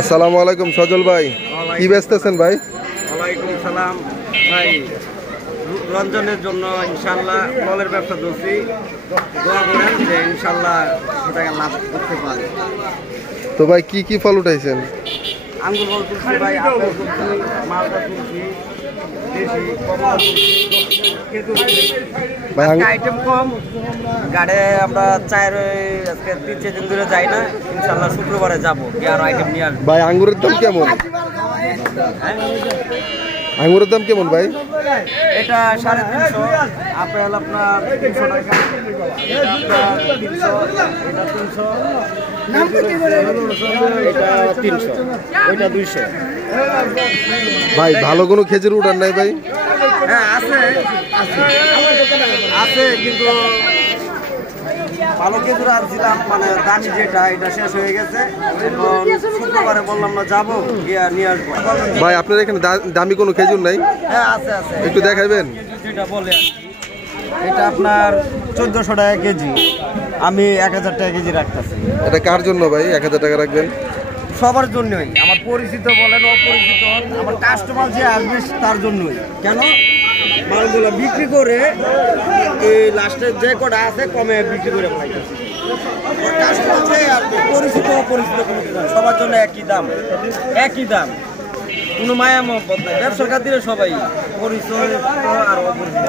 আসসালামু আলাইকুম সজল ভাই, কি বেচতেছেন ভাই? ওয়ালাইকুম সালাম ভাই। রমজানের জন্য ইনশাআল্লাহ ফলের ব্যবসা করছি, দোয়া করেন যে ইনশাআল্লাহ সেটাকে লাভ করতে পারে। তো ভাই কি কি ফল উঠাইছেন? আঙ্গুর ফল তুলছি ভাই, আপেল তুলছি, মালটা তুলছি, দেশি কমলা তুলছি, ভাই আইটেম কম। গাড়ি আমরা চায়ের আজকে 3-4 দিন ধরে যাই না, ইনশাআল্লাহ শুক্রবারে যাবো গিয়ে আরো আইটেম নিয়ে আসবো। ভাই আঙ্গুরের দাম কেমন? আঙ্গুরের দাম কেমন ভাই? এটা 350, আপেল আপনার 300 টাকা, এটা আপনার 300, এটা 300, এটা 300, ওইটা 200। ভাই ভালো কোনো খেজুর উঠান নাই ভাই? হ্যাঁ আছে আছে, কিন্তু ভালো খেজুর আনছিলাম, মানে দামি যেটা এটা শেষ হয়ে গেছে। এখন শুক্রবারে বললাম না যাবো গিয়ে নিয়ে আসবো। ভাই আপনার এখানে দামি কোনো খেজুর নাই? হ্যাঁ আছে আছে, একটু দেখাইবেন? যেটা বলে এটা আপনার 1400 টাকা কেজি, আমি 1000 টাকা কেজি রাখতেছি। এটা কার জন্য ভাই 1000 টাকা রাখবেন? সবার জন্যই, আমার পরিচিত বলেন অপরিচিত, আমার কাস্টমার যে আসবে তার জন্যই। কেন মালগুলো বিক্রি করে এই লাস্টের যে কটা আছে কমে বিক্রি করে পাইতেছি। কাস্টমার যে আসবে পরিচিত অপরিচিত সবার জন্য একই দাম, একই দাম, কোনো মায়া মহব্বত নাই। ব্যবসার খাতিরে সবাই পরিচিত আর অপরিচিত।